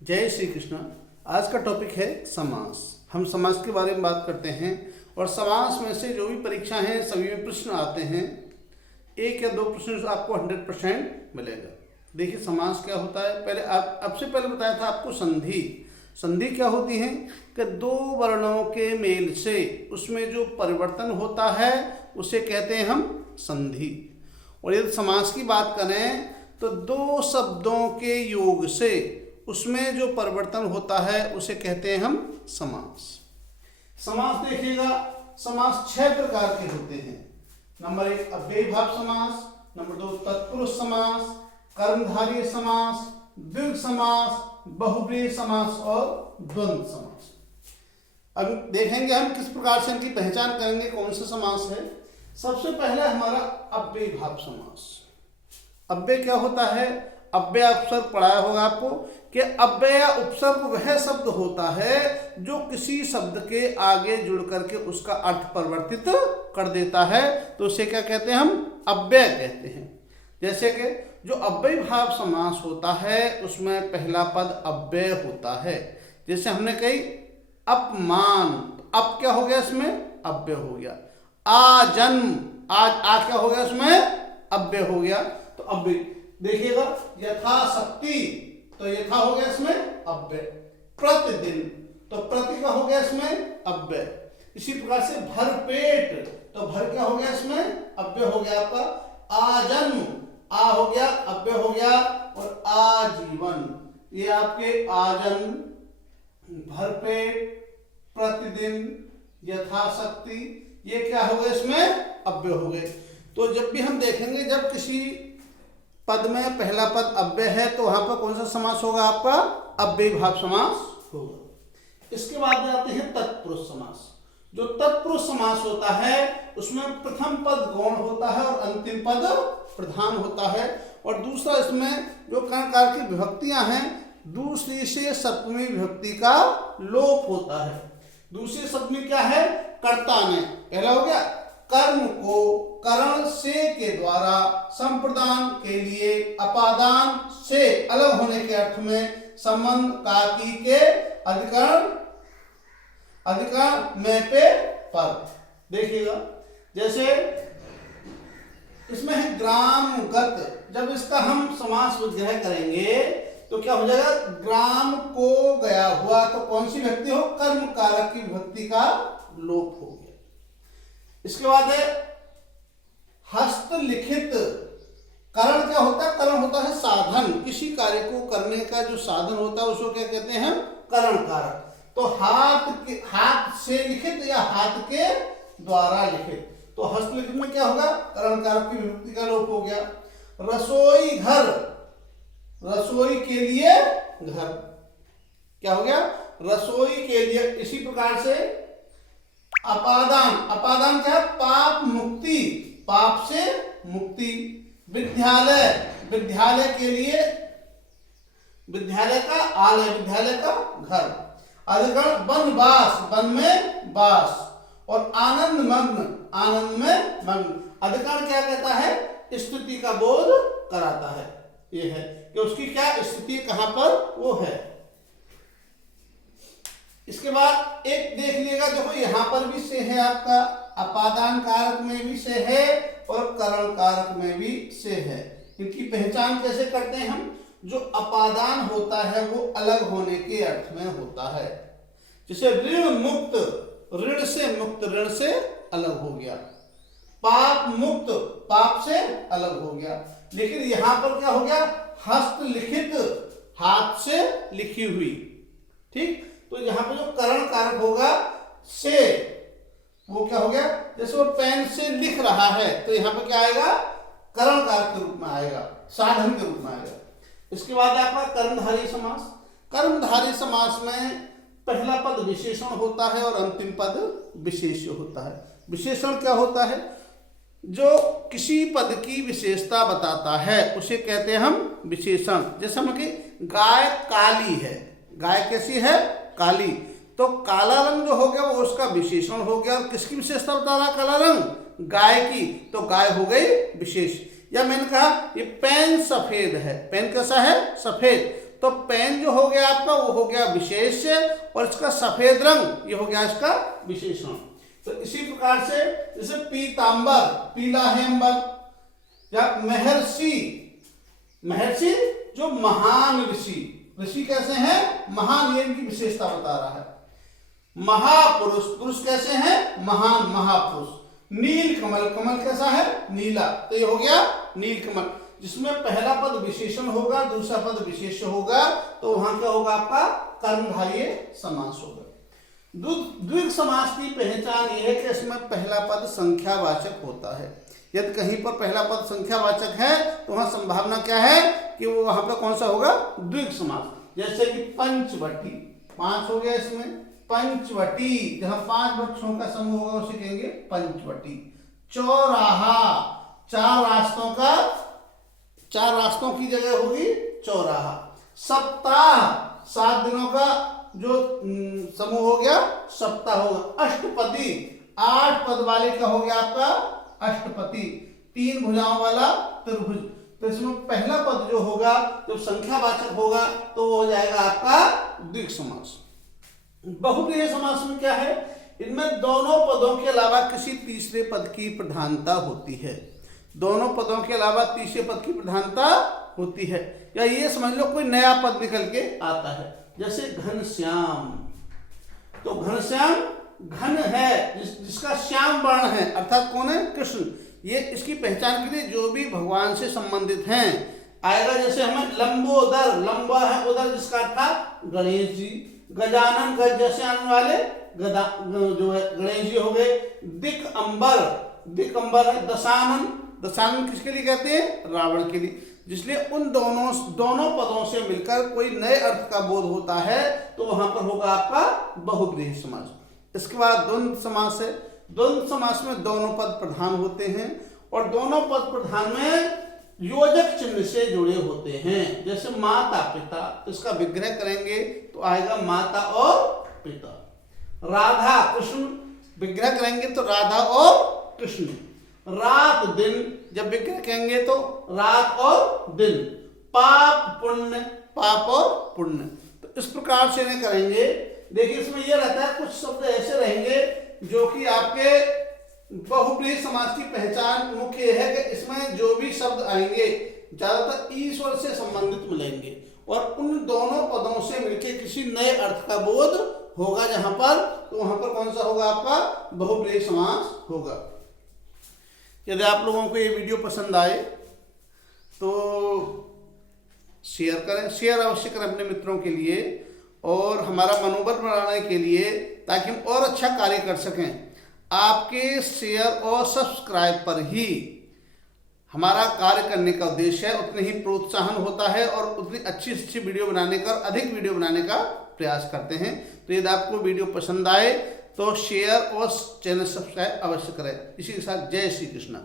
जय श्री कृष्ण। आज का टॉपिक है समास। हम समास के बारे में बात करते हैं और समास में से जो भी परीक्षा है सभी में प्रश्न आते हैं। एक या दो प्रश्न आपको 100% मिलेगा। देखिए समास क्या होता है। पहले अब से पहले बताया था आपको संधि। संधि क्या होती है कि दो वर्णों के मेल से उसमें जो परिवर्तन होता है उसे कहते हैं हम संधि। और यदि समास की बात करें तो दो शब्दों के योग से उसमें जो परिवर्तन होता है उसे कहते हैं हम समास। समास देखिएगा, समास 6 प्रकार के होते हैं। नंबर 1 अव्ययीभाव समास, नंबर 2 तत्पुरुष समास, कर्मधारय समास, द्विग समास, बहुव्रीहि समास और द्वंद्व समास। अब देखेंगे हम किस प्रकार से इनकी पहचान करेंगे कौन सा समास है। सबसे पहला हमारा अव्ययीभाव समास। अव्यय क्या होता है? अव्यय उपसर्ग पढ़ाया होगा आपको कि अव्यय उपसर्ग वह शब्द होता है जो किसी शब्द के आगे जुड़ करके उसका अर्थ परिवर्तित कर देता है, तो उसे क्या कहते हैं? हम अव्यय कहते हैं। जैसे कि जो अव्ययीभाव समास होता है उसमें पहला पद अव्यय होता है। जैसे हमने कही अपमान, अब क्या हो गया इसमें? अव्यय हो गया। आजन्म, आज आ क्या हो गया इसमें? अव्यय हो गया। तो अव्यय देखिएगा, यथाशक्ति तो यथा हो गया इसमें अव्यय। प्रतिदिन तो प्रति का हो गया इसमें अव्यय। इसी प्रकार से भरपेट तो भर क्या हो गया इसमें? अव्यय हो गया आपका। आजन्म आ हो गया अव्यय हो गया। और आजीवन ये आपके आजन्म, भरपेट, प्रतिदिन, यथाशक्ति ये क्या हो गए इसमें? अव्यय हो गए। तो जब भी हम देखेंगे जब किसी पद में पहला पद अव्यय है तो वहां पर कौन सा समास होगा? आपका अव्ययीभाव समास होगा। इसके बाद आते हैं तत्पुरुष समास। जो तत्पुरुष समास होता है उसमें प्रथम पद गौण होता है और अंतिम पद प्रधान होता है। और दूसरा इसमें जो कर्णकार की विभक्तियां हैं दूसरी से सप्तमी विभक्ति का लोप होता है। दूसरी सप्तमी क्या है? कर्ता ने। पहला हो गया कर्म को करण से के द्वारा संप्रदान के लिए अपादान से अलग होने के अर्थ में संबंध काकी के अधिकरण में पे पर। देखिएगा जैसे इसमें है ग्रामगत। जब इसका हम समास विग्रह करेंगे तो क्या हो जाएगा? ग्राम को गया हुआ तो कौन सी विभक्ति हो? कर्म कारक की विभक्ति का लोप हो गया। इसके बाद है हस्तलिखित। करण क्या होता है? करण होता है साधन। किसी कार्य को करने का जो साधन होता है उसको क्या कहते हैं? हम करण कारक। तो हाथ से लिखित या हाथ के द्वारा लिखित। तो हस्तलिखित में क्या होगा? करण कारक की विभक्ति का लोप हो गया। रसोई घर, रसोई के लिए घर क्या हो गया? रसोई के लिए। इसी प्रकार से अपादान, अपादान क्या है? पाप मुक्ति, पाप से मुक्ति। विद्यालय, विद्यालय के लिए, विद्यालय का आलय, विद्यालय का घर। अधिकरण वनवास, वन में वास। और आनंद मग्न, आनंद में मग्न। अधिकरण क्या कहता है? स्थिति का बोध कराता है। यह है कि उसकी क्या स्थिति कहां पर वो है। इसके बाद एक देख लीजिएगा, देखो यहां पर भी से है आपका, अपादान कारक में भी से है और करण कारक में भी से है। इनकी पहचान कैसे करते हैं हम? जो अपादान होता है वो अलग होने के अर्थ में होता है। जैसे ऋण मुक्त, ऋण से मुक्त, ऋण से अलग हो गया। पाप मुक्त, पाप से अलग हो गया। लेकिन यहां पर क्या हो गया? हस्तलिखित, हाथ से लिखी हुई। ठीक, तो यहाँ पे जो करण कारक होगा से वो क्या हो गया? जैसे वो पेन से लिख रहा है तो यहाँ पे क्या आएगा? करण कारक के रूप में आएगा, साधन के रूप में आएगा। इसके बाद आपका कर्मधारय समास। कर्मधारय समास में पहला पद विशेषण होता है और अंतिम पद विशेष्य होता है। विशेषण क्या होता है? जो किसी पद की विशेषता बताता है उसे कहते हैं हम विशेषण। जैसे हम कि गाय काली है, गाय कैसी है? काली। तो काला रंग जो हो गया वो उसका विशेषण हो गया। और किसकी विशेषता बता रहा काला रंग? गाय की। तो गाय हो गई विशेष। या मैंने कहा ये पेन सफेद है, पेन कैसा है? सफेद। तो पेन जो हो गया आपका वो हो गया विशेष्य और इसका सफेद रंग ये हो गया इसका विशेषण। तो इसी प्रकार से जैसे पीतांबर पीला है अंबर, या महर्षि महर्षि जो महान ऋषि, ऋषि कैसे हैं महान, ये इनकी विशेषता बता रहा है। महापुरुष पुरुष कैसे हैं महान महापुरुष। नील कमल कमल कैसा है नीला, तो ये हो गया नील कमल, जिसमें पहला पद विशेषण होगा दूसरा पद विशेष्य होगा, तो वहां क्या होगा आपका कर्मधारय समास होगा। द्विग समास की पहचान यह है कि इसमें पहला पद संख्यावाचक होता है। यदि कहीं पर पहला पद संख्यावाचक है तो वहां संभावना क्या है कि वो वहां पर कौन सा होगा द्विग समास। जैसे कि पंचवटी, 5 हो गया इसमें पंचवटी, जहां 5 वृक्षों का समूह होगा उसे कहेंगे पंचवटी। चौराहा, 4 रास्तों की जगह होगी चौराहा। सप्ताह, 7 दिनों का जो समूह हो गया सप्ताह होगा। अष्टपदी, 8 पद वाले का हो गया आपका अष्टपति। 3 भुजाओं वाला त्रिभुज। तो इसमें पहला पद जो होगा जब संख्यावाचक होगा तो वो हो जाएगा आपका द्विग समास। बहुब्रीहि समास में क्या है, इनमें दोनों पदों के अलावा किसी तीसरे पद की प्रधानता होती है। दोनों पदों के अलावा तीसरे पद की प्रधानता होती है, या ये समझ लो कोई नया पद निकल के आता है। जैसे घनश्याम, तो घनश्याम घन है जिसका श्याम वर्ण है, अर्थात कौन है कृष्ण। ये इसकी पहचान के लिए जो भी भगवान से संबंधित हैं आएगा। जैसे हमें लंबोदर, लंबा है उदर जिसका अर्थात गणेश जी। गजानन गज जैसे आने वाले गदा जो है गणेश जी हो गए। दिक अंबर, दिक अंबर है। दशानन, दशानन किसके लिए कहते हैं रावण के लिए। जिसलिए उन दोनों पदों से मिलकर कोई नए अर्थ का बोध होता है तो वहां पर होगा आपका बहुब्रीहि समास। इसके बाद द्वंद्व समास है। द्वंद्व समास में दोनों पद प्रधान होते हैं और दोनों पद प्रधान में योजक चिन्ह से जुड़े होते हैं। जैसे माता पिता, इसका विग्रह करेंगे तो आएगा माता और पिता। राधा कृष्ण, विग्रह करेंगे तो राधा और कृष्ण। रात दिन, जब विग्रह कहेंगे तो रात और दिन। पाप पुण्य, पाप और पुण्य। तो इस प्रकार से इन्हें करेंगे। देखिए इसमें यह रहता है कुछ शब्द ऐसे रहेंगे जो कि आपके बहुब्रीहि समास की पहचान मुख्य है कि इसमें जो भी शब्द आएंगे ज्यादातर ईश्वर से संबंधित मिलेंगे और उन दोनों पदों से मिलकर किसी नए अर्थ का बोध होगा जहां पर, तो वहां पर कौन सा होगा आपका बहुब्रीहि समास होगा। यदि आप लोगों को ये वीडियो पसंद आए तो शेयर करें, शेयर अवश्य करें अपने मित्रों के लिए और हमारा मनोबल बढ़ाने के लिए, ताकि हम और अच्छा कार्य कर सकें। आपके शेयर और सब्सक्राइब पर ही हमारा कार्य करने का उद्देश्य है, उतने ही प्रोत्साहन होता है और उतनी अच्छी अच्छी वीडियो बनाने का, अधिक वीडियो बनाने का प्रयास करते हैं। तो यदि आपको वीडियो पसंद आए तो शेयर और चैनल सब्सक्राइब अवश्य करें। इसी के साथ जय श्री कृष्ण।